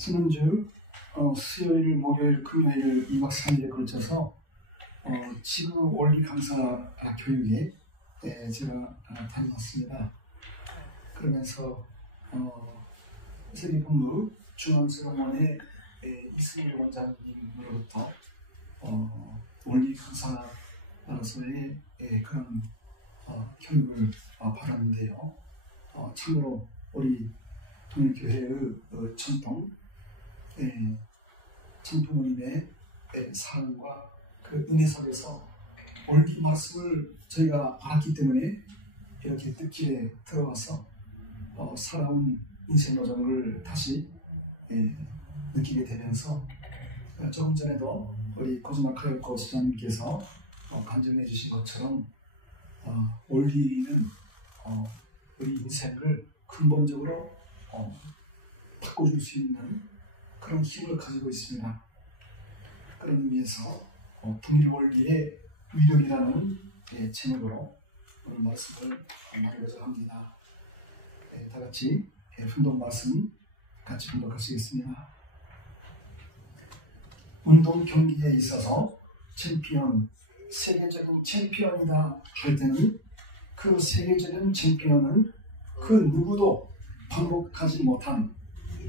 지난주 수요일, 목요일, 금요일 2박 3일에 걸쳐서 지구 원리 강사 교육에 제가 다녀왔습니다. 그러면서 세계본부 중앙스러원의 이승일 원장님으로부터 원리 강사로서의 그런 교육을 받았는데요. 참으로 우리 통일교회의 전통모님의 삶과 그 은혜 속에서 원리 말씀을 저희가 알았기 때문에 이렇게 뜻길에 들어와서 살아온 인생 여정을 다시 느끼게 되면서 조금 전에도 우리 고즈마카요코 수장님께서 간증해 주신 것처럼 원리는 우리 인생을 근본적으로 바꿔줄 수 있는 그런 힘을 가지고 있습니다. 그런 의미에서 통일원리의 위력이라는 제목으로 오늘 말씀을 나누고자 합니다. 다 같이 훈독 말씀 같이 훈독하시겠습니다. 운동 경기에 있어서 챔피언, 세계적인 챔피언이다 할 때는 그 세계적인 챔피언은 그 누구도 반복하지 못한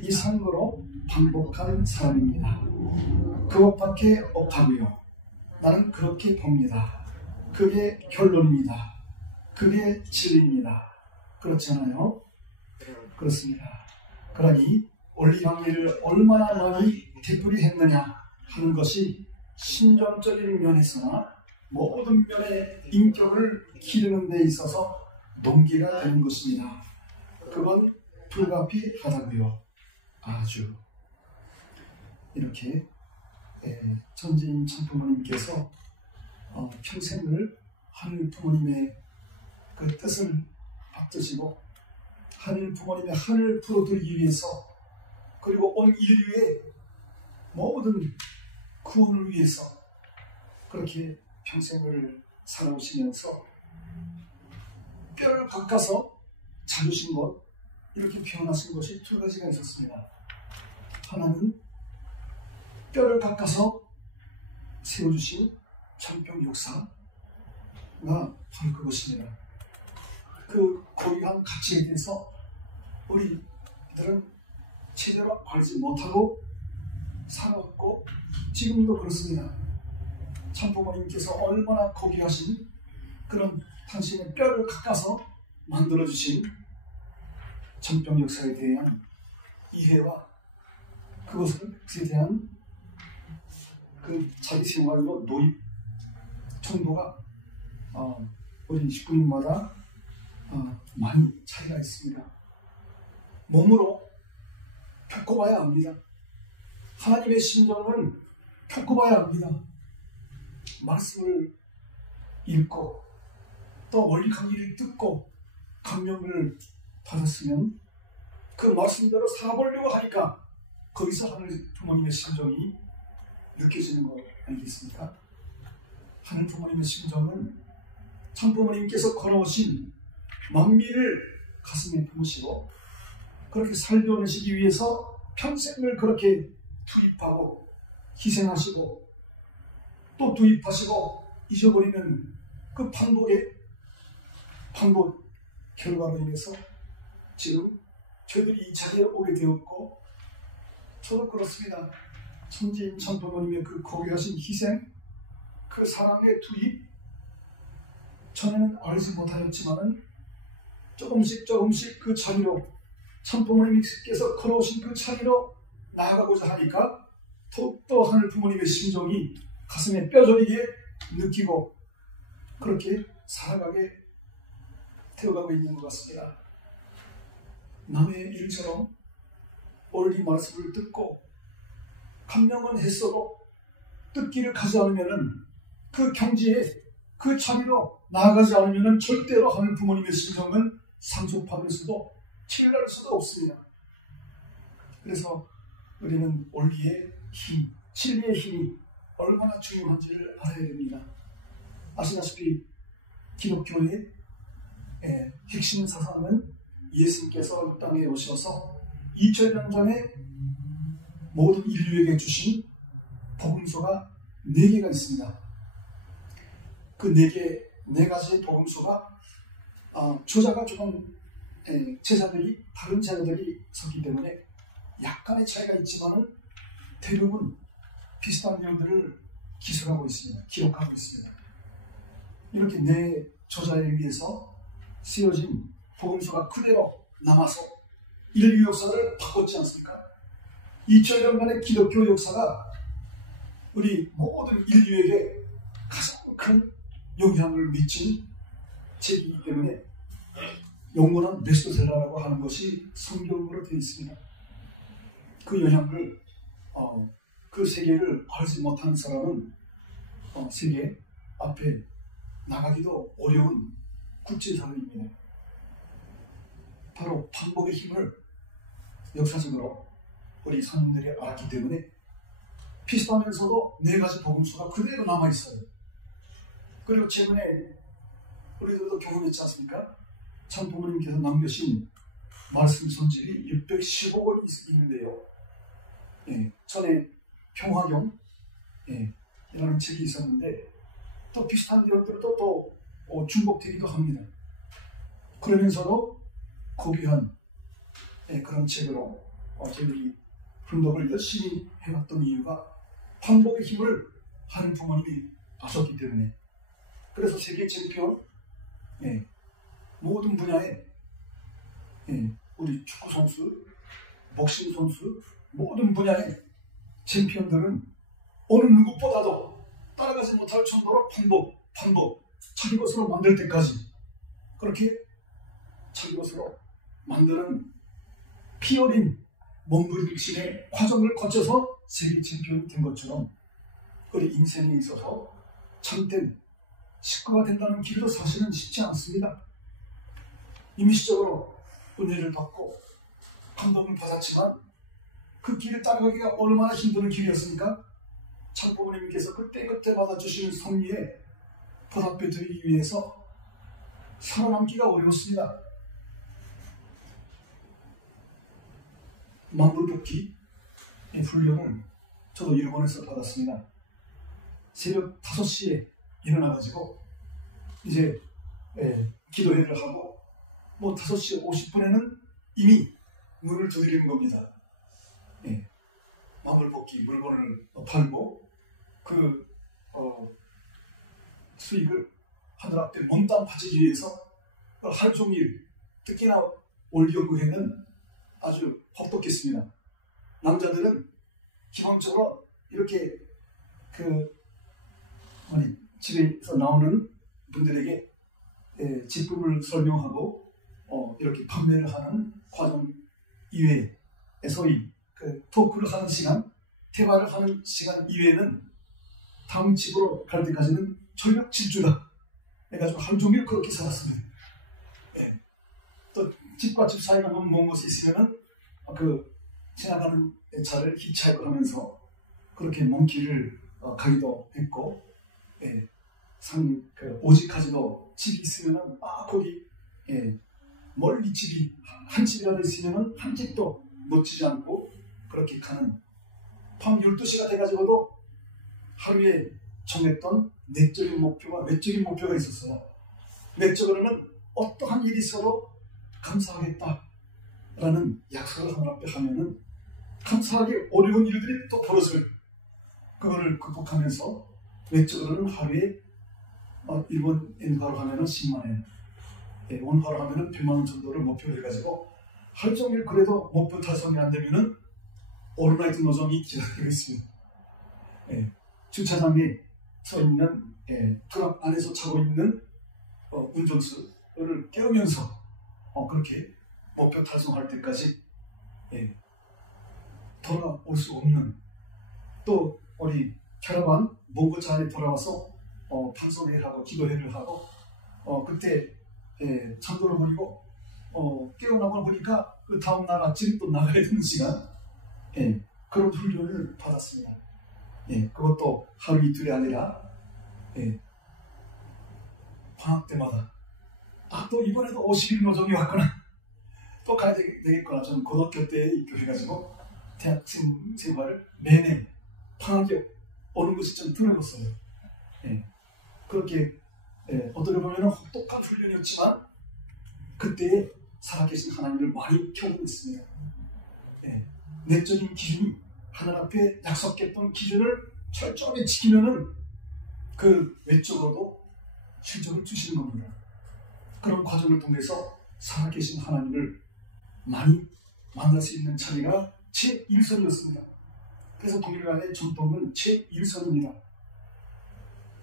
이상으로 반복한 사람입니다. 그것밖에 없다고요. 나는 그렇게 봅니다. 그게 결론입니다. 그게 진리입니다. 그렇잖아요? 그렇습니다. 그러니 원리 강의를 얼마나 많이 되풀이했느냐 하는 것이 신정적인 면에서나 모든 면의 인격을 기르는 데 있어서 동기가 되는 것입니다. 그건 불가피하다고요. 아주 이렇게 천지인 천부모님께서 평생을 하늘 부모님의 그 뜻을 받드시고 하늘 부모님의 하늘 풀어드리기 위해서 그리고 온 인류의 모든 구원을 위해서 그렇게 평생을 살아오시면서 뼈를 깎아서 자르신 것 이렇게 표현하신 것이 두 가지가 있었습니다. 하나는 뼈를 깎아서 세워주신 천평 역사가 바로 그것입니다. 그 고유한 가치에 대해서 우리들은 제대로 알지 못하고 살아왔고 지금도 그렇습니다. 참부모님께서 얼마나 고귀하신 그런 당신의 뼈를 깎아서 만들어주신 천평 역사에 대한 이해와 그것에 대한 그 자기 생활로 노입 정도가 우리 식구님마다 많이 차이가 있습니다. 몸으로 겪어봐야 합니다. 하나님의 심정은 겪어봐야 합니다. 말씀을 읽고 또 원리 강의를 듣고 감명을 받았으면 그 말씀대로 살아보려고 하니까 거기서 하늘 부모님의 심정이 느껴지는 거 아니겠습니까? 하늘 부모님의 심정은 참 부모님께서 걸어오신 만미를 가슴에 품으시고 그렇게 살려내시기 위해서 평생을 그렇게 투입하고 희생하시고 또 투입하시고 잊어버리는 그 반복 결과로 인해서 지금 저희들이 이 자리에 오게 되었고 저도 그렇습니다. 천지인 천부모님의 그 고귀하신 희생 그 사랑의 투입 전에는 알지 못하였지만은 조금씩 그 자리로 천부모님께서 걸어오신 그 자리로 나아가고자 하니까 더욱더 하늘 부모님의 심정이 가슴에 뼈저리게 느끼고 그렇게 살아가게 되어가고 있는 것 같습니다. 남의 일처럼 원리 말씀을 듣고 감명은 했어도 듣기를 가지 않으면은 그 경지에 그 자리로 나아가지 않으면은 절대로 하늘 부모님의 심정은 상속받을 수도 체결할 수도 없습니다. 그래서 우리는 원리의 힘, 진리의 힘이 얼마나 중요한지를 알아야 됩니다. 아시다시피 기독교의 핵심 사상은 예수님께서 이 땅에 오셔서 2000년 전에 모든 인류에게 주신 복음서가 4개가 있습니다. 그 4가지 복음서가 저자가 조금 제자들이 다른 제자들이 섰기 때문에 약간의 차이가 있지만은 대부분 비슷한 내용들을 기술하고 있습니다. 기록하고 있습니다. 이렇게 4 저자에 의해서 쓰여진 복음서가 그대로 남아서 인류 역사를 바꿨지 않습니까? 2000년간의 기독교 역사가 우리 모든 인류에게 가장 큰 영향을 미친 책이기 때문에 영원한 베스트셀러라고 하는 것이 성경으로 되어 있습니다. 그 영향을 그 세계를 알지 못하는 사람은 세계 앞에 나가기도 어려운 국제사회입니다. 바로 반복의 힘을 역사적으로 우리 선생들이 알았기 때문에 비슷하면서도 4가지 복음서가 그대로 남아있어요. 그리고 최근에 우리들도 경험했지 않습니까? 참 부모님께서 남겨신 말씀 손집이 615권 있는데요. 전에 평화경 이라는 책이 있었는데 또 비슷한 내용들도 또 중복되기도 합니다. 그러면서도 고귀한 그런 책으로 저희들이 훈독을 열심히 해왔던 이유가 반복의 힘을 하는 부모님이 하셨기 때문에. 그래서 세계 챔피언 모든 분야에 우리 축구 선수, 복싱 선수 모든 분야의 챔피언들은 어느 누구보다도 따라가지 못할 정도로 반복 자기 것으로 만들 때까지 그렇게 자기 것으로 만드는 피 어린 몸부림침의 과정을 거쳐서 세계 챔피언이 된 것처럼 우리 인생에 있어서 참된 식구가 된다는 길도 사실은 쉽지 않습니다. 임시적으로 은혜를 받고 감동을 받았지만 그 길을 따라가기가 얼마나 힘든 길이었습니까? 참부모님께서 그때마다 주시는 섭리에 보답해 드리기 위해서 살아남기가 어려웠습니다. 만불복귀 훈련을 저도 일본에서 받았습니다. 새벽 5시에 일어나가지고 이제 기도회를 하고 5시 50분에는 이미 문을 두드리는 겁니다. 만불복귀 물건을 팔고 그 수익을 하늘 앞에 몬땅 바치기 위해서 하루 종일 특히나 올 연구회는 아주 혹독했습니다. 남자들은 기본적으로 이렇게 집에서 나오는 분들에게 제품을 설명하고 이렇게 판매를 하는 과정 이외에 소위 토크를 하는 시간, 대화를 하는 시간 이외에는 다음 집으로 갈 때까지는 철벽 질주다 해가지고 하루 종일 그렇게 살았습니다. 또 집과 집 사이가 너무 먼 곳에 있으면은 지나가는 차를 히치하이크 하면서 그렇게 먼 길을 가기도 했고, 오직까지도 집이 있으면은 거기 멀리 집이 한 집이라도 있으면은 한 집도 놓치지 않고 그렇게 가는 밤 12시가 돼가지고도 하루에 정했던 내적인 목표와 외적인 목표가 있었어요. 내적으로는 어떠한 일이 있어도 감사하겠다라는 약속을 하늘 앞에 하면은 감사하게 어려운 일들이 또 벌어질 그거를 극복하면서 외적으로는 하루에 일본 엔화로 하면은 10만엔, 원화로 하면은 100만원 정도를 목표로 해가지고 하루 종일 그래도 목표 달성이 안 되면은 오르나이트 노점이 기다리고 있습니다. 주차장에 서 있는 트럭 안에서 자고 있는 운전수를 깨우면서 그렇게 목표 달성할 때까지 돌아올 수 없는, 또 우리 캐러반 몽고차 안에 돌아와서 반성회를 하고 기도회를 하고 그때 잠들어 버리고 깨어나고 보니까 그 다음날 아침 또 나가야 되는 시간, 그런 훈련을 받았습니다. 그것도 하루 이틀이 아니라 방학 때마다 또 이번에도 50일 노정이 왔구나, 또 가야 되겠구나. 저는 고등학교 때 입교해가지고 대학생 생활을 내내 방학에 오는 것이 좀 드물었어요. 예. 그렇게 어떻게 보면 혹독한 훈련이었지만 그때에 살아계신 하나님을 많이 경험했습니다. 예. 내적인 기준이 하늘 앞에 약속했던 기준을 철저히 지키면은 그 외적으로도 실적을 주시는 겁니다. 그런 과정을 통해서 살아계신 하나님을 많이 만날 수 있는 자리가 제1선이었습니다. 그래서 동일간의 전통은 제1선입니다.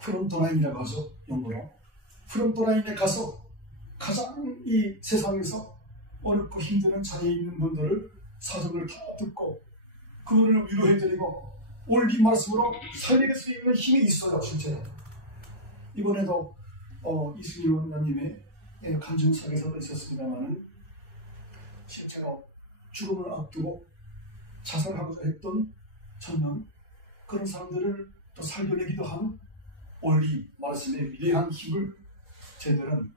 프론트라인이라고 하죠. 영어로. 프론트라인에 가서 가장 이 세상에서 어렵고 힘드는 자리에 있는 분들을 사정을 다 듣고 그분을 위로해드리고 올리 말씀으로 살릴 수 있는 힘이 있어요. 실제로. 이번에도 이승일 원장님의 간증사에서도 있었습니다만 실제로 죽음을 앞두고 자살하고자 했던 청년 그런 사람들을 또 살려내기도 한 올리 말씀의 위대한 힘을 저희들은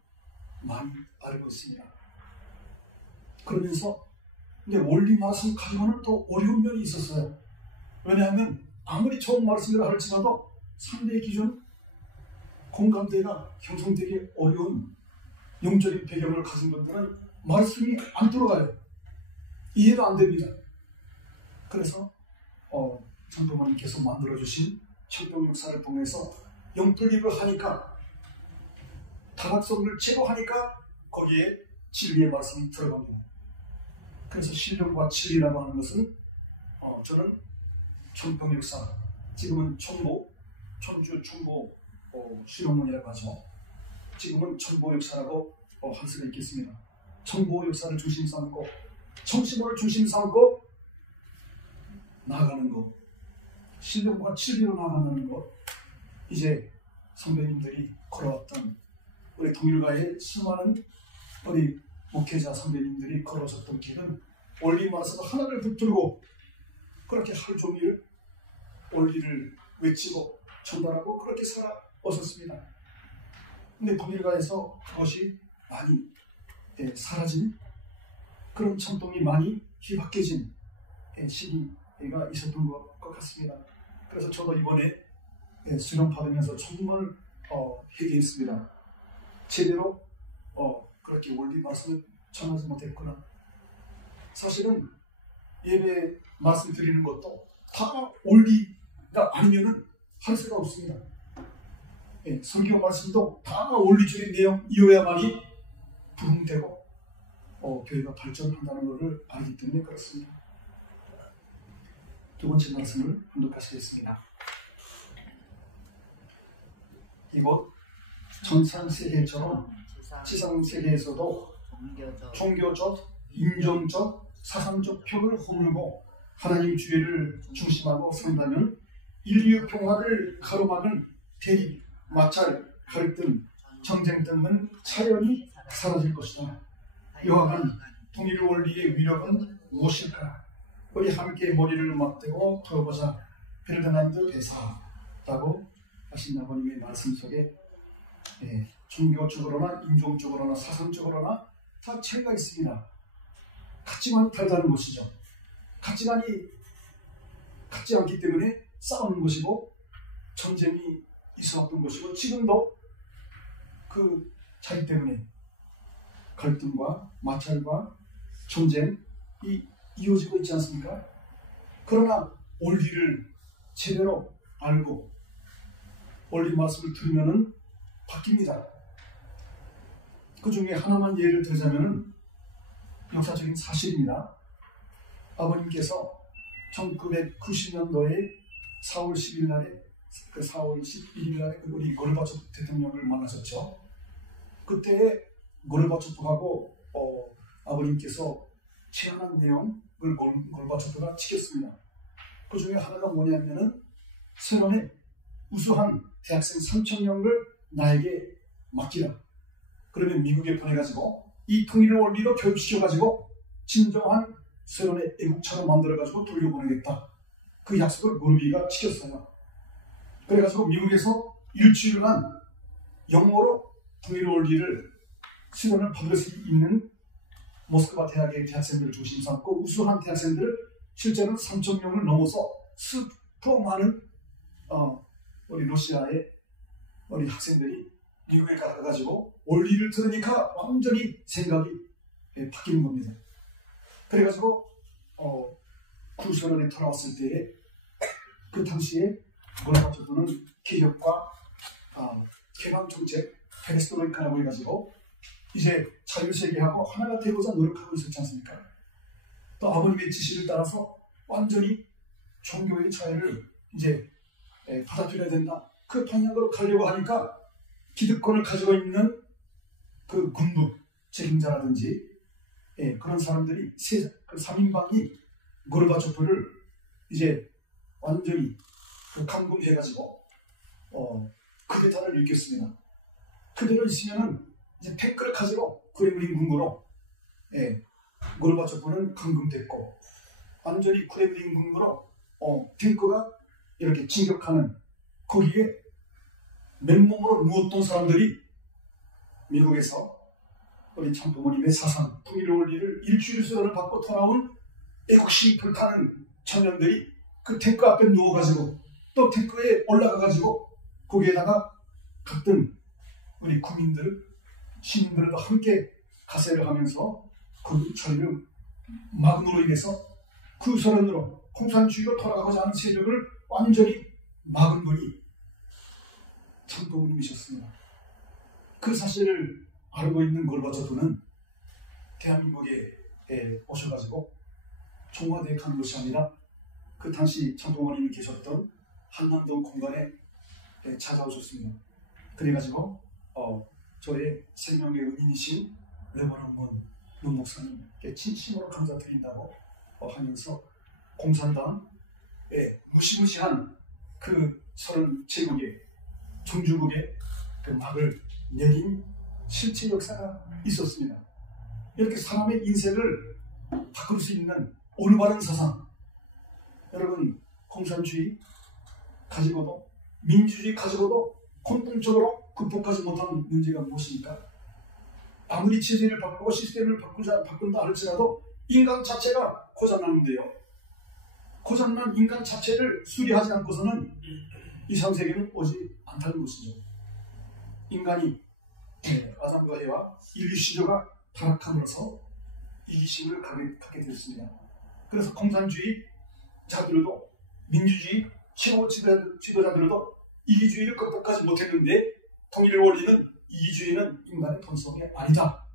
많이 알고 있습니다. 그러면서 근데 올리 말씀 가지고는 또 어려운 면이 있었어요. 왜냐하면 아무리 좋은 말씀이라 할지라도 상대의 기준 공감대가 형성되기 어려운 영적인 배경을 가진 분들은 말씀이 안 들어가요. 이해가 안 됩니다. 그래서 장로님께서 만들어주신 청동 역사를 통해서 영특입을 하니까 다락성을 제거하니까 거기에 진리의 말씀이 들어갑니다. 그래서 신령과 진리라고 하는 것은 저는 청동 역사, 지금은 청주 청보 실용문이라고 하죠. 지금은 청보 역사라고 할 수가 있겠습니다. 청보 역사를 중심 삼고 청심호를 중심 삼고 나아가는 것, 신령과 진리로 나아가는 것, 이제 선배님들이 걸어왔던 우리 동일가의 수많은 우리 목회자 선배님들이 걸어섰던 길은 원리 말씀 하나를 붙들고 그렇게 하루 종일 원리를 외치고 전달하고 그렇게 살아오셨습니다. 근데 동일가에서 그것이 많이 사라진 그런 천동이 많이 희박해진 시기가 있었던 것 같습니다. 그래서 저도 이번에 수련 받으면서 정말 회개했습니다. 제대로 그렇게 원리 말씀을 전하지 못했구나. 사실은 예배 말씀 드리는 것도 다 원리가 아니면은 할 수가 없습니다. 설교 말씀도 다 원리적인 내용이어야만이 부흥되고 교회가 발전한다는 것을 알기 때문에 그렇습니다. 두 번째 말씀을 한독하시겠습니다. 이곳 전산세계처럼 지상세계에서도 종교적, 인종적, 사상적 벽을 허물고 하나님 주의를 중심하고 산다면 인류 평화를 가로막은 대립, 마찰, 갈등, 정쟁 등은 차연히 사라질 것이다. 이와 같은 통일 원리의 위력은 무엇일까? 우리 함께 머리를 맞대고 들어보자. 베르디난드 대사라고 하신 아버님의 말씀 속에 종교적으로나 인종적으로나 사상적으로나 다 차이가 있습니다. 같지만 다르다는 것이죠. 가치관이 같지 않기 때문에 싸우는 것이고 전쟁이 있어왔던 것이고 지금도 그 차이 때문에 갈등과 마찰과 전쟁이 이어지고 있지 않습니까? 그러나 원리를 제대로 알고 원리 말씀을 들으면 바뀝니다. 그 중에 하나만 예를 들자면 역사적인 사실입니다. 아버님께서 1990년도에 4월 10일 날에 4월 11일 날에 우리 고르바초프 대통령을 만나셨죠. 그때 고르바초프하고 아버님께서 제안한 내용을 고르바초프가 지켰습니다. 그 중에 하나가 뭐냐면은 세론에 우수한 대학생 3,000명을 나에게 맡기라. 그러면 미국에 보내가지고 이 통일의 원리로 교육시켜가지고 진정한 세론의 애국차로 만들어가지고 돌려보내겠다. 그 약속을 고르비가 지켰어요. 그래가지고 미국에서 일주일간 영어로 통일의 원리를 수련을 받을 수 있는 모스크바 대학의 대학생들을 중심 삼고 우수한 대학생들을 실제로는 3,000명을 넘어서 수도 많은 우리 러시아의 우리 학생들이 미국에 가가지고 원리를 들으니까 완전히 생각이 바뀌는 겁니다. 그래가지고 구소련에 돌아왔을 때에 그 당시에 고르바초프는 개혁과 개방 정책 페레스트로이카라고 해가지고 이제 자유세계하고 하나가 되고자 노력하고 있었지 않습니까? 또 아버님의 지시를 따라서 완전히 종교의 자유를 이제 받아들여야 된다. 그 방향으로 가려고 하니까 기득권을 가지고 있는 그 군부 책임자라든지 그런 사람들이 그 3인방이 고르바초프를 이제 완전히 감금해가지고 쿠데타를 일으켰습니다. 그대로 있으면은 이제 탱크를 가지고 크렘린 궁으로 고르바초프는 감금됐고 완전히 크렘린 궁으로 탱크가 이렇게 진격하는 거기에 맨몸으로 누웠던 사람들이 미국에서 우리 참부모님의 사상, 통일의 원리를 일주일 수련을 받고 돌아온 애국심이 불타는 청년들이 그 탱크 앞에 누워가지고 또 탱크에 올라가가지고 거기에다가 갔던 우리 국민들, 시민들도 함께 가세를 하면서 그 저희를 막음으로 인해서 그 소련으로 공산주의로 돌아가고자 하는 세력을 완전히 막은 분이 참부모님이셨습니다. 그 사실을 알고 있는 고르바초프는 대한민국에 오셔가지고 청와대에 가는 것이 아니라 그 당시 참부모님이 계셨던 한남동 공간에 찾아오셨습니다. 그래가지고 저의 생명의 은인이신 레버넌 문 목사님께 진심으로 감사드린다고 하면서 공산당의 무시무시한 그 서른 제국의 종주국의 그 막을 내린 실체 역사가 있었습니다. 이렇게 사람의 인생을 바꿀 수 있는 올바른 사상, 여러분 공산주의 가지고도 민주주의 가지고도 공통적으로 극복하지 못한 문제가 무엇입니까? 아무리 체제를 바꾸고 시스템을 바꾼다 할지라도 인간 자체가 고장나는데요. 고장난 인간 자체를 수리하지 않고서는 이 상세계는 오지 않다는 것이죠. 인간이 아담과 해와 인류 시조가 타락함으로써 이기심을 갖게 되었습니다. 그래서 공산주의자들도 민주주의 최고 지도자들도 이기주의를 극복하지 못했는데 통일의 원리는 이기주의는 인간의 본성이 아니다.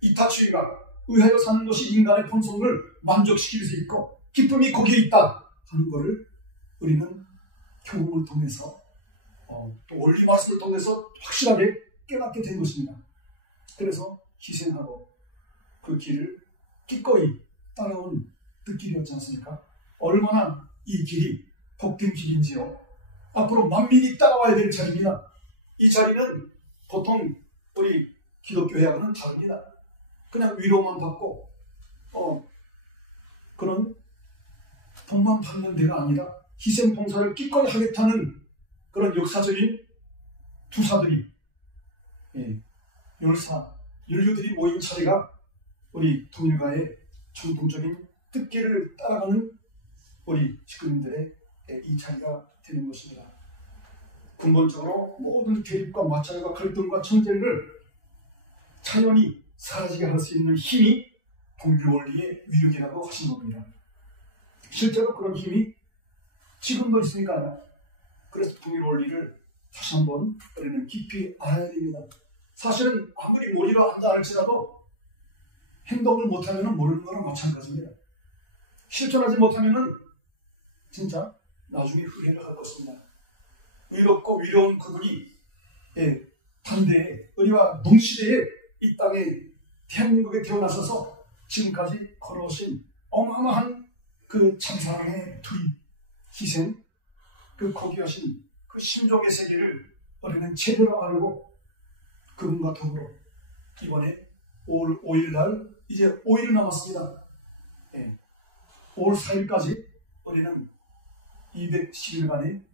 이타주의가 의하여 사는 것이 인간의 본성을 만족시킬 수 있고 기쁨이 거기에 있다 하는 것을 우리는 교훈을 통해서 또 원리 말씀을 통해서 확실하게 깨닫게 된 것입니다. 그래서 희생하고 그 길을 기꺼이 따라온 뜻길이었지 않습니까? 얼마나 이 길이 복된 길인지요. 앞으로 만민이 따라와야 될 자리입니다. 이 자리는 보통 우리 기독교회하고는 다릅니다. 그냥 위로만 받고 그런 돈만 받는 데가 아니라 희생 봉사를 기꺼이 하겠다는 그런 역사적인 투사들이 인류들이 모인 자리가 우리 통일가의 전통적인 뜻길을 따라가는 우리 식구님들의 이 자리가 되는 것입니다. 근본적으로 모든 대립과 마찰과 갈등과 전쟁을 자연히 사라지게 할 수 있는 힘이 통일 원리의 위력이라고 하신 겁니다. 실제로 그런 힘이 지금도 있으니까요. 그래서 통일 원리를 다시 한번 우리는 깊이 알아야 됩니다. 사실은 아무리 머리로 안다 할지라도 행동을 못하면 모르는 거랑 마찬가지입니다. 실천하지 못하면 진짜 나중에 후회를 할 것입니다. 의롭고 위로운 그분이 단대에 우리와 동시대에 이 땅에 대한민국에 태어나셔서 지금까지 걸어오신 어마어마한 그 참사랑의 투입, 희생, 그 고귀하신 그 심정의 세계를 우리는 제대로 알고 그분과 더불어 이번에 5월 5일 날 이제 5일 남았습니다. 5월 4일까지 우리는 210일간의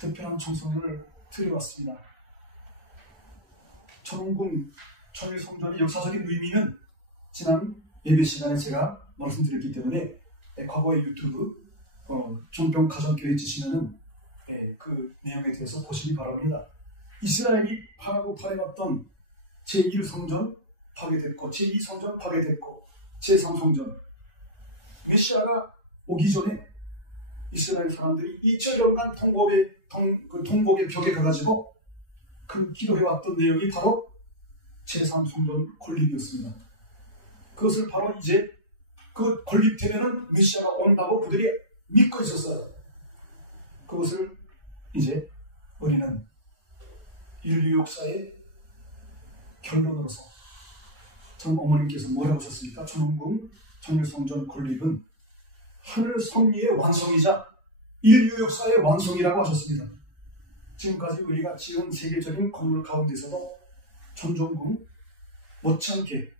특별한 청소년을 드려왔습니다. 천원궁 청일성전의 역사적인 의미는 지난 예배 시간에 제가 말씀드렸기 때문에 과거의 유튜브 종병 가정교회 치시면은 그 내용에 대해서 보시기 바랍니다. 이스라엘이 파하고 파해왔던 제1성전 파괴됐고 제2성전 파괴됐고 제3성전 메시아가 오기 전에 이스라엘 사람들이 2000년간 동곡의 벽에 가가지고 큰 기도해왔던 내용이 바로 제3성전 건립이었습니다. 그것을 바로 이제 그 건립되면은 메시아가 온다고 그들이 믿고 있었어요. 그것을 이제 우리는 인류 역사의 결론으로서 전 어머님께서 뭐라고 하셨습니까? 천운궁 정일성전 건립은 하늘 섭리의 완성이자 인류 역사의 완성이라고 하셨습니다. 지금까지 우리가 지은 세계적인 건물 가운데서도 천정궁 못지않게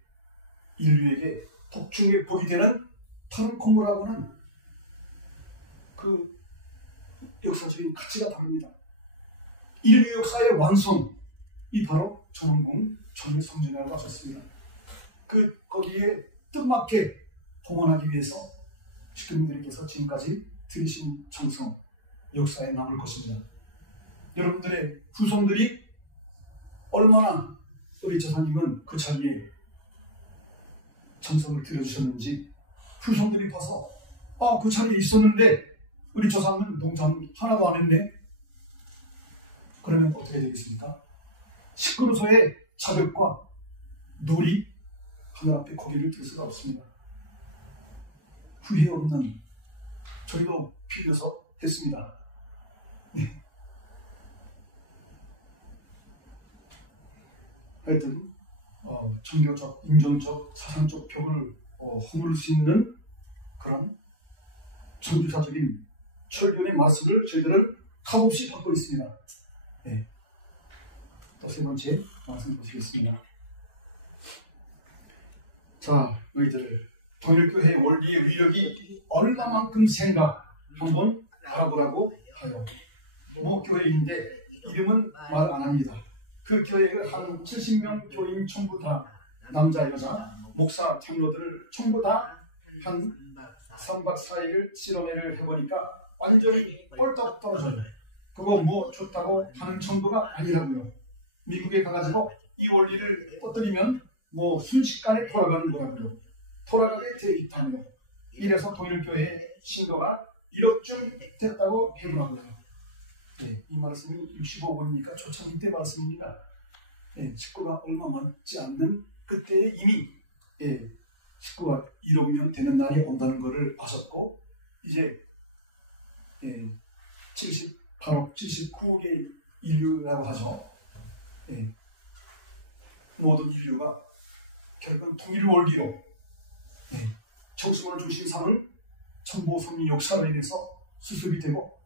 인류에게 복중에 복이 되는 다른 건물하고는 그 역사적인 가치가 다릅니다. 인류 역사의 완성이 바로 천운궁 정일성전이라고 하셨습니다. 거기에 뜻맞게 봉헌하기 위해서 주님들께서 지금까지 들이신 정성 역사에 남을 것입니다. 여러분들의 후손들이 얼마나 우리 조상님은 그 자리에 정성을 들여주셨는지 후손들이 봐서 그 자리에 있었는데 우리 조상은 농장 하나도 안 했네. 그러면 어떻게 되겠습니까? 시끄러서의 자백과 놀이 하늘 앞에 고개를 들 수가 없습니다. 후회 없는 저희도 빌려서 했습니다. 네. 하여튼 종교적, 인종적, 사상적 벽을 허물 수 있는 그런 전주사적인 철교의 말씀을 저희들은 값없이 받고 있습니다. 네. 또 세 번째 말씀 보시겠습니다. 자, 너희들 동일교회의 원리의 위력이 얼마만큼 센가 한번 알아보라고 하여 모 교회인데 이름은 말 안 합니다. 그 교회의 한 70명 교인 전부 다 남자 여자 목사 장로들을 전부 다 한 3박 4일 실험회를 해보니까 완전히 뻘떡 떨어져요. 그거 뭐 좋다고 하는 정도가 아니라고요. 미국에 가가지고 이 원리를 떠들이면 뭐 순식간에 돌아가는 거라고요. 돌아가게 돼 있다고요. 이래서 동일교회의 신도가 1억쯤 됐다고 해보라고요. 네, 이 말씀이 65권이니까 초창기 때 말씀입니다. 네, 식구가 얼마 많지 않는 그때에 이미 식구가 1억 명 되는 날이 온다는 것을 아셨고 이제 78억, 79억의 인류라고 하죠. 모든 인류가 결국은 통일 원리로 청소년을 중심 삼은 천보섭리 역사로 인해서 수습이 되고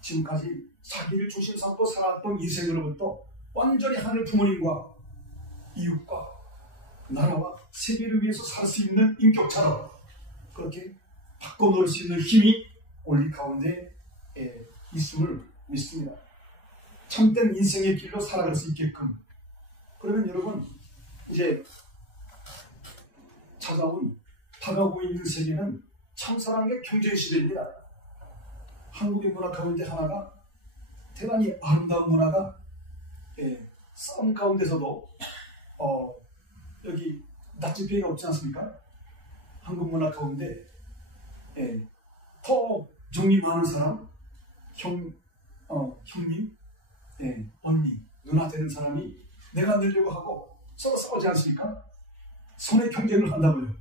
지금까지 자기를 중심 삼고 살았던 인생으로부터 완전히 하늘 부모님과 이웃과 나라와 세계를 위해서 살 수 있는 인격처럼 그렇게 바꿔놓을 수 있는 힘이 원리 가운데 있음을 믿습니다. 참된 인생의 길로 살아갈 수 있게끔. 그러면 여러분 이제 다가오고 있는 세계는 참사랑의 경쟁 시대입니다. 한국의 문화 가운데 하나가 대단히 아름다운 문화가 싸움 가운데서도 여기 낯집회가 없지 않습니까? 한국 문화 가운데 더 정이 많은 사람, 형님, 언니, 누나 되는 사람이 내가 늘려고 하고 서로 싸우지 않습니까? 손의 경쟁을 한다고요.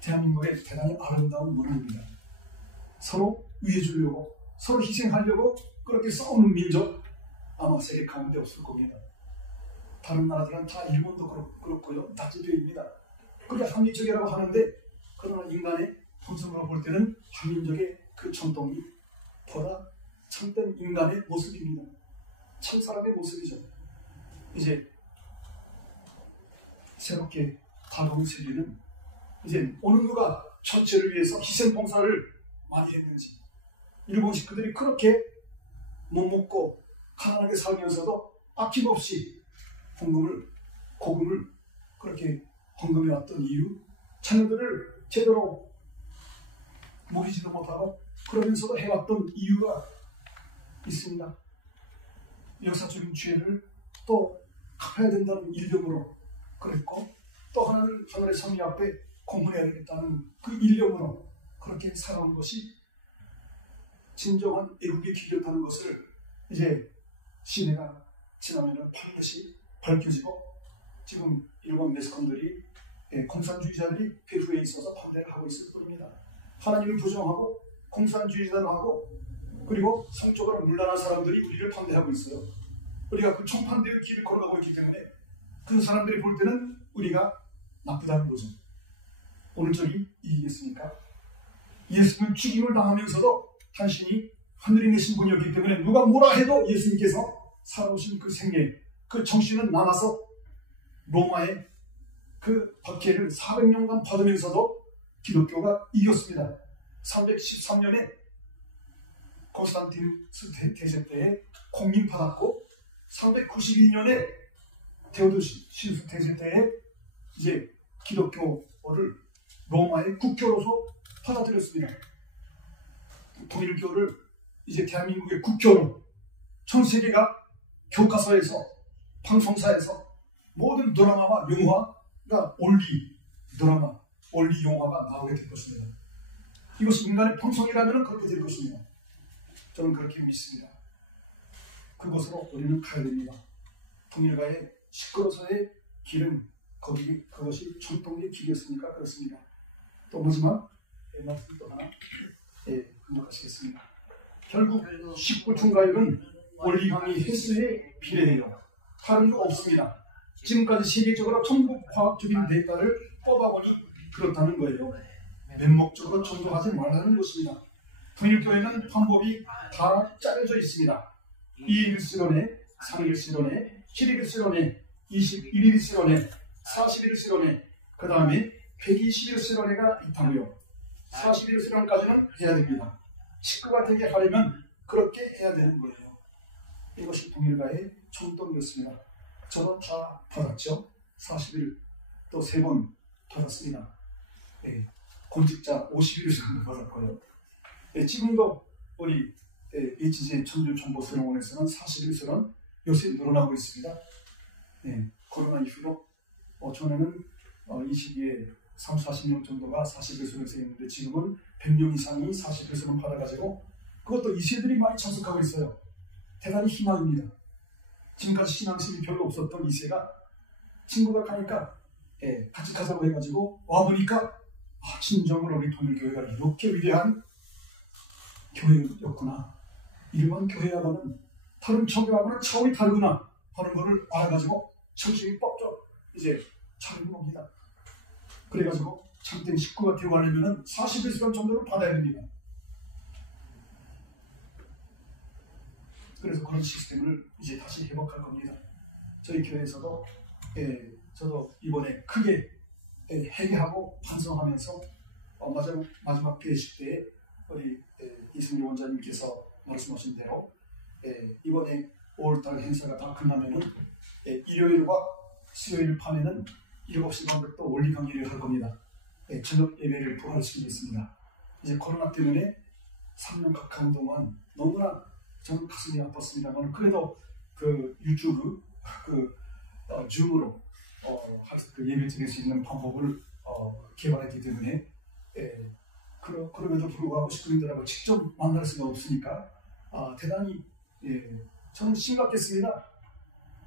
대한민국의 대단히 아름다운 문화입니다. 서로 위해주려고, 서로 희생하려고 그렇게 싸우는 민족 아마 세계 가운데 없을 겁니다. 다른 나라들은 다 일본도 그렇고요. 낯집회입니다. 그게 한민족이라고 하는데 그러나 인간의 본성으로 볼 때는 한민족의 그 전통이 보다 참된 인간의 모습입니다. 참 사람의 모습이죠. 이제 새롭게 다가온 세계는 이제 어느 누가 전체를 위해서 희생 봉사를 많이 했는지 일본식 그들이 그렇게 못 먹고 가난하게 살면서도 아낌없이 고금을 그렇게 헌금해 왔던 이유 자녀들을 제대로 먹이지도 못하고 그러면서도 해왔던 이유가 있습니다. 역사적인 죄를 또 갚아야 된다는 일념으로 그랬고, 또 하나는 하늘의 성리 앞에 공헌해야 되겠다는 그 일념으로 그렇게 살아온 것이 진정한 애국의 길이었다는 것을 이제 시대가 지나면 반드시 밝혀지고, 지금 일본 매스컴들이 공산주의자들이 배후에 있어서 반대를 하고 있을 뿐입니다. 하나님을 부정하고 공산주의자를 하고 그리고 성적으로 물러난 사람들이 우리를 반대하고 있어요. 우리가 그 정반대의 길을 걸어가고 있기 때문에 그 사람들이 볼 때는 우리가 나쁘다는 거죠. 오늘절이 이기겠습니까? 예수님은 죽임을 당하면서도 당신이 하늘에 계신 분이었기 때문에 누가 뭐라 해도 예수님께서 살아오신 그 생애, 그 정신은 남아서 로마의 그 박해를 400년간 받으면서도 기독교가 이겼습니다. 313년에 콘스탄티누스 대제 때에 공인받았고, 392년에 데오도시우스 대제 때에 이제 기독교를 로마의 국교로서 받아들였습니다. 통일교를 이제 대한민국의 국교로 전 세계가 교과서에서, 방송사에서 모든 드라마와 영화가 올리 드라마, 올리 영화가 나오게 될 것입니다. 이것이 인간의 본성이라면 그렇게 될 것입니다. 저는 그렇게 믿습니다. 그곳으로 우리는 가야 됩니다. 통일가의 시끄러서의 길은 그것이 전통의 길이었으니까 그렇습니다. 또 마지막 말씀 또 하나 공부하시겠습니다. 결국 19층가역은 원리강의 횟수에 비례해요. 다른 이유 없습니다. 지금까지 세계적으로 전국 과학적인 데이터를 뽑아보니 그렇다는 거예요. 맹목적으로 전도하지 말라는 것입니다. 통일교회는 방법이 다 짜여져 있습니다. 2일실론에, 3일실론에, 7일실론에, 21일실론에, 41일실론에, 그 다음에 121일실론에가 있다고요. 41일실론까지는 해야 됩니다. 식구가 되게 하려면 그렇게 해야 되는 거예요. 이것이 통일가의 전통이었습니다. 저도 다 받았죠. 40일 또 3번 받았습니다. 공직자 50일을 받았고요. 지금도 우리 HJ 천주정보수련원에서는 41일은 요새 늘어나고 있습니다. 코로나 이후로 전에는 이 시기에 30-40명 정도가 41일에서 있는데 지금은 100명 이상이 41일을 받아가지고 그것도 이세들이 많이 참석하고 있어요. 대단히 희망입니다. 지금까지 신앙심이 별로 없었던 이세가 친구가 가니까 같이 가자고 해가지고 와보니까 진정으로 우리 통일교회가 이렇게 위대한 교회였구나. 일반 교회하고는 다른 종교하고는 차원이 다르구나 하는 것을 알아가지고 정신이 뻑쩍 이제 차리는 겁니다. 그래가지고 참된 식구가 되어가려면 41시간 정도를 받아야 됩니다. 그래서 그런 시스템을 이제 다시 회복할 겁니다. 저희 교회에서도 저도 이번에 크게 회개하고 반성하면서 마지막 개식 때에 우리 이승리 원장님께서 말씀하신 대로 이번에 5월달 행사가 다 끝나면은 일요일과 수요일 밤에는 7시 반부터 원리 강의를 할 겁니다. 저녁 예배를 부활시키겠습니다. 이제 코로나 때문에 3년 가까운 동안 너무나 저는 가슴이 아팠습니다만 그래도 그 유튜브 줌으로 그 예배 드릴 수 있는 방법을 개발했기 때문에 그럼에도 불구하고 식구님들하고 직접 만날 수가 없으니까 대단히 저는 심각했습니다.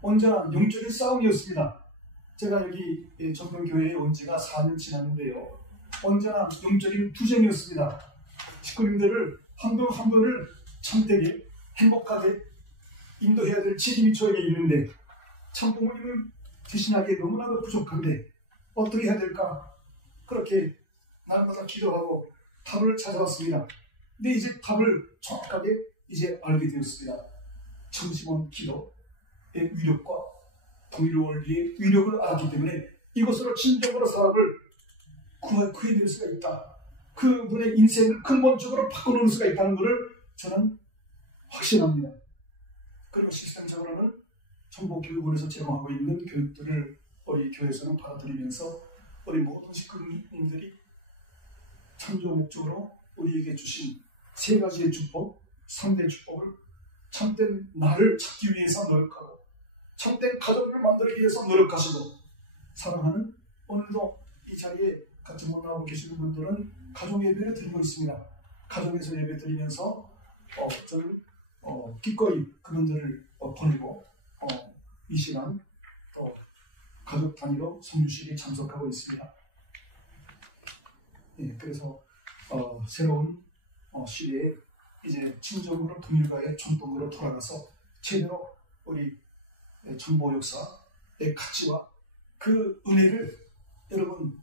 언제나 영적인 싸움이었습니다. 제가 여기 정평교회에 온 지가 4년 지났는데요. 언제나 영적인 투쟁이었습니다. 식구님들을 한 분 한 분을 참되게 행복하게 인도해야 될 책임이 저에게 있는데 참 부모님을 대신하기에 너무나도 부족한데 어떻게 해야 될까? 그렇게 날마다 기도하고 답을 찾아왔습니다. 근데 이제 답을 정확하게 이제 알게 되었습니다. 정심원 기도의 위력과 통일 원리의 위력을 알았기 때문에 이것으로 진정으로 사람을 구해낼 수가 있다. 그분의 인생을 근본적으로 바꿔놓을 수가 있다는 것을 저는 확신합니다. 그리고 시스템적으로는 정보교육원에서 제공하고 있는 교육들을 우리 교회에서는 받아들이면서 우리 모든 식구님들이 창조 목적으로 우리에게 주신 세 가지의 축복, 3대 축복을 참된 나를 찾기 위해서 노력하고 참된 가족을 만들기 위해서 노력하시고 사랑하는 오늘도 이 자리에 같이 만나고 계시는 분들은 가족 예배를 드리고 있습니다. 가정에서 예배 드리면서 저는 기꺼이 그분들을 보내고 이 시간 가족 단위로 성주식에 참석하고 있습니다. 예, 그래서 새로운 시대에 이제 친정으로 동일가의 전통으로 돌아가서 제대로 우리 정보 역사의 가치와 그 은혜를 여러분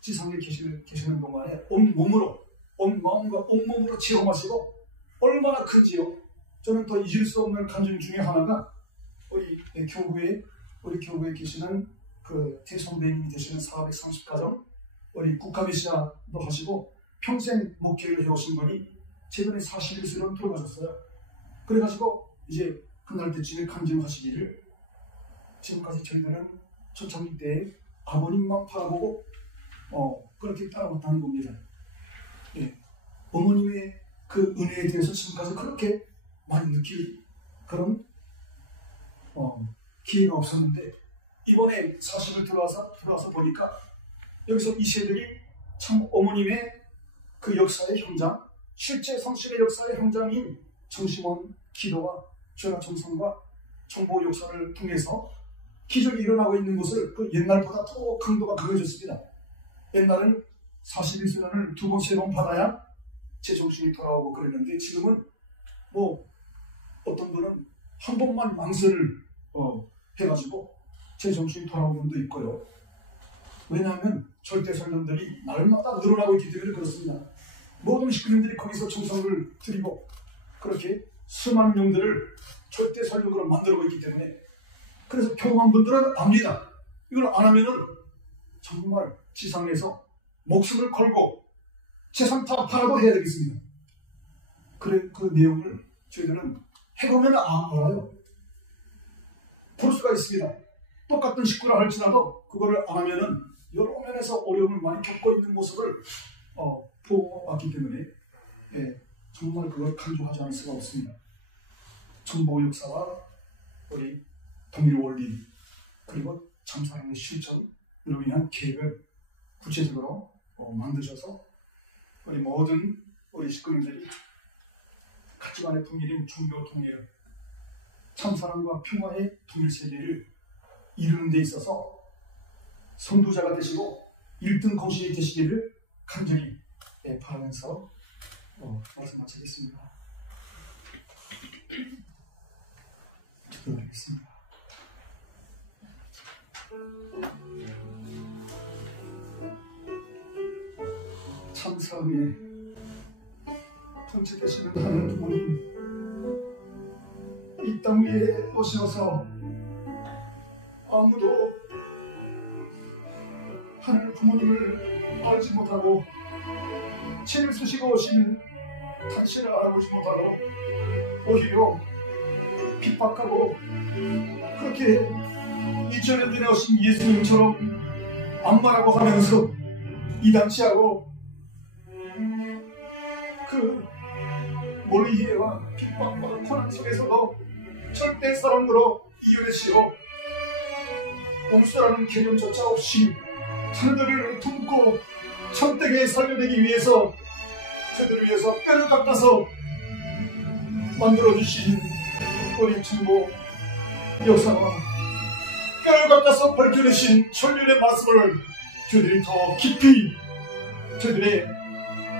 지상에 계시는 동안에 온 몸으로, 온 마음과 온 몸으로 체험하시고 얼마나 큰지요. 저는 더 잊을 수 없는 간증 중에 하나가 우리 교구에 계시는 그 대선배님이 되시는 430가정 우리 국가메시아도 하시고 평생 목회를 해오신 분이 최근에 41세로 돌아가셨어요. 그래가지고 이제 그날 때쯤에 간증하시기를 지금까지 저희들은 초창기 때 아버님만 바라보고 그렇게 따라왔다는 겁니다. 예. 어머님의 그 은혜에 대해서 지금까지 그렇게 많이 느낄 그런 기회가 없었는데 이번에 40을 들어와서 보니까 여기서 이 세들이 참 어머님의 그 역사의 현장, 실제 성실의 역사의 현장인 정심원 기도와 전하정성과 정보 역사를 통해서 기적이 일어나고 있는 것을 그 옛날보다 더 강도가 강해졌습니다. 옛날은 41세년을 2번, 3번 받아야 제 정신이 돌아오고 그랬는데 지금은 뭐 어떤 분은 한 번만 망설을 해가지고 제 정신이 돌아오는 분도 있고요. 왜냐하면 절대설명들이 날마다 늘어나고 있기 때문에 그렇습니다. 모든 식구님들이 거기서 정성을 드리고 그렇게 수많은 영들을 절대설명으로 만들고 있기 때문에 그래서 경험한 분들은 압니다. 이걸 안 하면은 정말 지상에서 목숨을 걸고 재산 다 팔아도 해야 되겠습니다. 그 내용을 저희들은 해보면 알아요. 볼 수가 있습니다. 똑같은 식구라 할지라도 그거를 안 하면은 여러 면에서 어려움을 많이 겪고 있는 모습을 보았기 때문에 정말 그걸 강조하지 않을 수가 없습니다. 정보 역사와 우리 동일 원리 그리고 참사랑의 실천으로 위한 계획을 구체적으로 만드셔서 우리 모든 우리 식구님들이 가치관의 통일인 종교 통일, 참사랑과 평화의 통일 세계를 이루는 데 있어서 선두자가 되시고 1등 공신이 되시기를 간절히 바라면서 말씀 마치겠습니다. 기도드리겠습니다. 참사랑의 통치되시는 하늘 부모님, 이 땅 위에 오셔서 아무도 하늘 부모님을 알지 못하고 죄를 쓰시고 오신 당신을 알아보지 못하고 오히려 핍박하고 그렇게 2000년 전에 오신 예수님처럼 안마라고 하면서 이단치하고 그 몰이해와 핍박과 고난 속에서도 절대 사랑으로 이겨내시고 용서라는 개념조차 없이 저들을 품고 천대에 살려내기 위해서 저들을 위해서 뼈를 깎아서 만들어주신 우리 정보 역사와 뼈를 깎아서 밝혀내신 천륜의 말씀을 저들이 더 깊이 저들의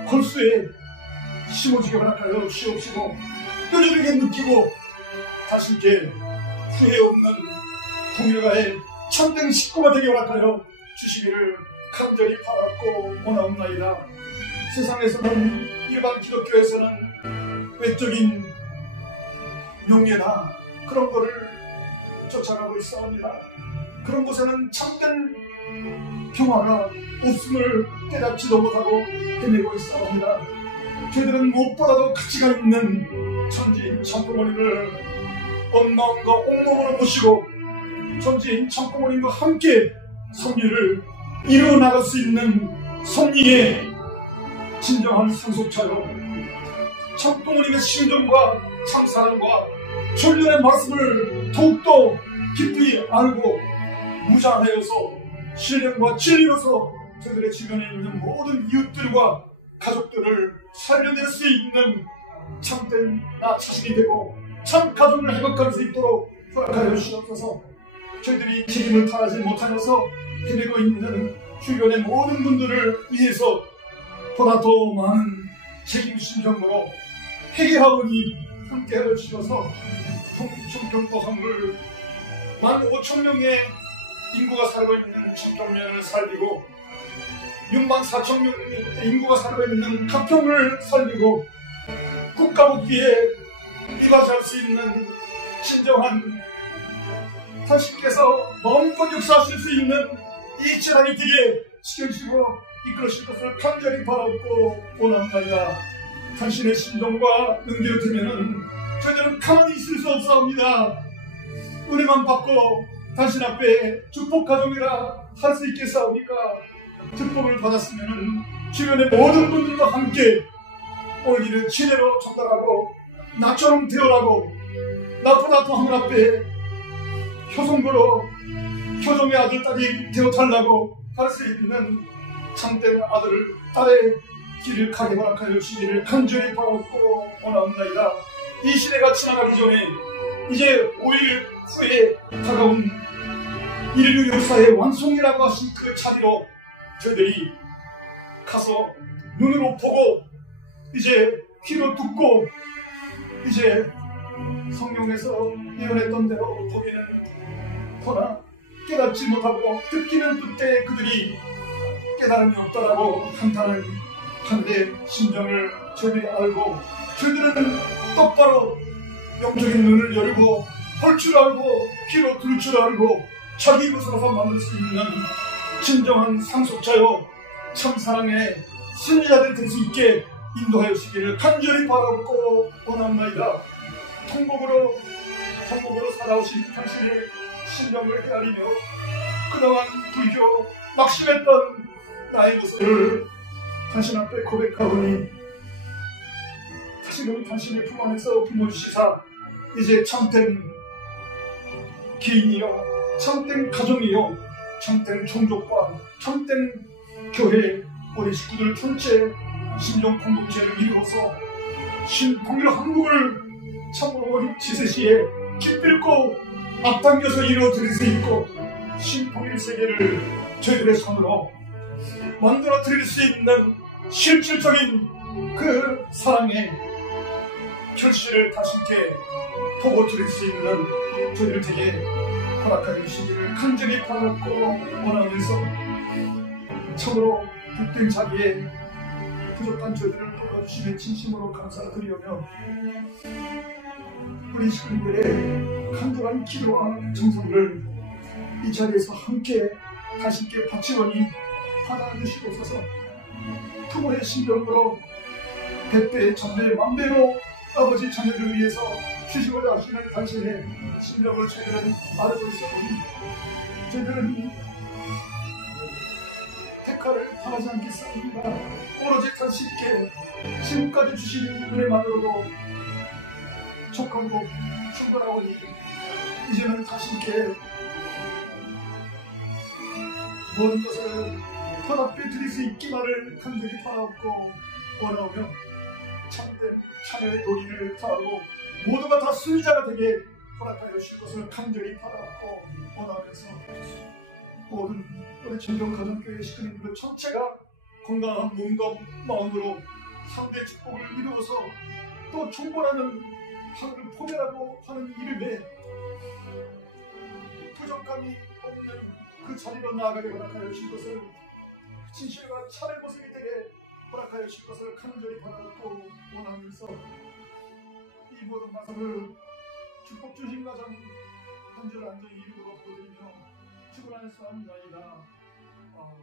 골수에 심어주게 허락하여 주시옵시고 뼈저리게 느끼고 자신께 후회 없는 통일가의 참된 식구가 되게 허락하여 주시기를 간절히 바랐고 원하옵나이다. 세상에서는 일반 기독교에서는 외적인 명예나 그런 거를 쫓아가고 있사옵니다. 그런 곳에는 참된 평화가 없음을 깨닫지도 못하고 헤매고 있사옵니다. 저희들은 무엇보다도 가치가 있는 천지인 참부모님을 온 마음과 온몸으로 모시고 천지인 참부모님과 함께 섭리를 이루어 나갈 수 있는 섭리의 진정한 상속자요 참부모님의 신정과 참사랑과 전륜의 말씀을 더욱더 깊이 알고 무장하여서 신령과 진리로서 저들의 주변에 있는 모든 이웃들과 가족들을 살려낼 수 있는 참된 나 자신이 되고 참 가족을 회복할 수 있도록 허락하여 주시옵소서. 저희들이 책임을 다하지 못하여서 헤매고 있는 주변의 모든 분들을 위해서 보다 더 많은 책임 심정으로 회개하오니 함께하여 주셔서 청평도성을 15,000명의 인구가 살고 있는 청평면을 살리고 64,000명의 인구가 살고 있는 가평을 살리고 국가 복귀에 이바지할 수 있는 진정한 당신께서 마음껏 역사하실 수 있는 이 재단이 되게 지켜주시고 이끌으실 것을 간절히 바라고 원합니다. 당신의 심정과 능력이 되면은 저희들은 가만히 있을 수 없사옵니다. 은혜만 받고 당신 앞에 축복 가족이라 할 수 있겠사옵니까? 축복을 받았으면은 주변의 모든 분들과 함께 오히려 지혜로 전달하고 나처럼 되어라고 나보다 더 하늘 앞에 효성부로 효정의 아들 딸이 되어달라고 할 수 있는 참된 아들 딸의 길을 가게 허락하여 주시기를 간절히 바라고 원합니다. 이 시대가 지나가기 전에 이제 5일 후에 다가온 인류 역사의 완성이라고 하신 그 자리로 저희들이 가서 눈으로 보고 이제 귀로 듣고 이제 성경에서 예언했던 대로 보기는 허나 깨닫지 못하고 듣기는 듣되 그들이 깨달음이 없더라고 한탄을 한데 심정을 저희들이 알고 저희들은 똑바로 영적인 눈을 열고 볼 줄 알고 귀로 들을 줄 알고 자기 것으로서 만들 수 있는 진정한 상속자요 참사랑의 승리자들이 될 수 있게 인도하여 주시기를 간절히 바라고 원합니다. 통곡으로 살아오신 당신의 심정을 헤아리며 그동안 불교 막심했던 나의 모습을 당신 앞에 고백하오니 지금 당신의 품 안에서 품어주시사 이제 참된 개인이요 참된 가정이요 참된 종족과 참된 교회 우리 식구들 전체 심정 공동체를 이루어서 통일 한국을 참으로 지세시에 기필코 앞당겨서 이루어드릴 수 있고 통일 세계를 저희들의 손으로 만들어 드릴 수 있는 실질적인 그 사랑의 결실을 당신께 보고 드릴 수 있는 저희를 되게 허락하여 주시기를 간절히 바라고 원하면서 참으로 복된 자기에 부족한 저희들을 돌봐주시며 진심으로 감사드리오며 우리 식구들의 간절한 기도와 정성을 이 자리에서 함께 당신께 바치오니 받아주시옵소서. 부모의 심정으로 100배, 1000배, 1000배로 아버지 자녀를 위해서 주시고자 하시는 당신의 심정을 저희들은 알고 있사오니 저희들은 택화를 바라지 않겠사옵니다. 오로지 당신께 지금까지 주신 은혜만으로도 족하고 충분하오니 이제는 당신께 모든 것을 편합해 드릴 수 있기만을 간절히 바라옵고 원하오며 참된 참여의 논의를 다하고 모두가 다 승리자가 되게 허락하여 주실 것을 간절히 바라옵고 원하면서 모든 우리 진정가정교회 식구님들 전체가 건강한 몸과 마음으로 상대 축복을 이루어서 또 충분하는 하늘을 포괄하고 하는 이름에 부족함이 없는 그 자리로 나아가게 허락하여 주실 것을 진실과 참의 모습이 되게 허락하여 주실 것을 간절히 바라고 원하면서 이 모든 말씀을 축복 주신 가정 간절한 안정의 이름으로 보여드리며 축원하였사옵나이다. 아주